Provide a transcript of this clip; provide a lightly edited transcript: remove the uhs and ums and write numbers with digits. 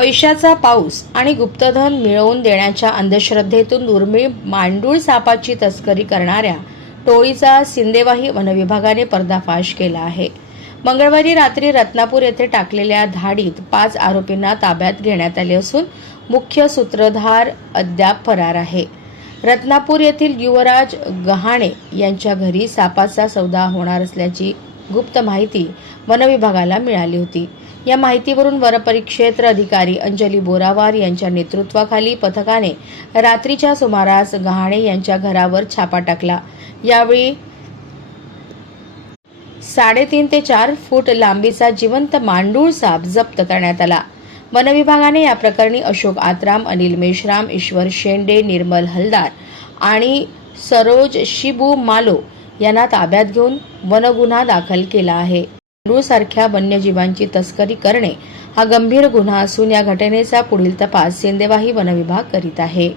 पैशाचा पाऊस आणि गुप्तधन मिळवून देण्याच्या अंधश्रद्धेतून दुर्मिळ मांडूळ सापाची तस्करी करणाऱ्या टोळीचा सिंदेवाही वनविभागाने पर्दाफाश केला आहे. मंगळवारी रात्री रत्नापूर येथे टाकलेल्या धाडीत 5 आरोपींना ताब्यात घेण्यात आले असून मुख्य सूत्रधार अद्याप फरार आहे. रत्नापूर येथील युवराज गहाणे यांच्या घरी सापाचा सौदा होणार असल्याची गुप्त माहिती वनविभागाला मिळाली होती. या माहितीवरून वनपरिक्षेत्र अधिकारी अंजली बोरावार यांच्या नेतृत्वाखाली पथकाने रात्रीच्या सुमारास गहाणे यांच्या घरावर छापा टाकला. यावेळी 3.5 ते 4 फूट लांबीचा जिवंत मांडूळ साप जप्त करण्यात आला. वनविभागाने या प्रकरणी अशोक आत्राम, अनिल मेश्राम, ईश्वर शेंडे, निर्मल हलदार आणि सरोज शिबू मालो यांना ताब्यात घेऊन वनगुन्हा दाखल केला आहे. मांडूळ सारख्या वन्यजीवांची तस्करी करणे हा गंभीर गुन्हा असून या घटनेचा पुढील तपास सिंदेवाही वनविभाग करीत आहे.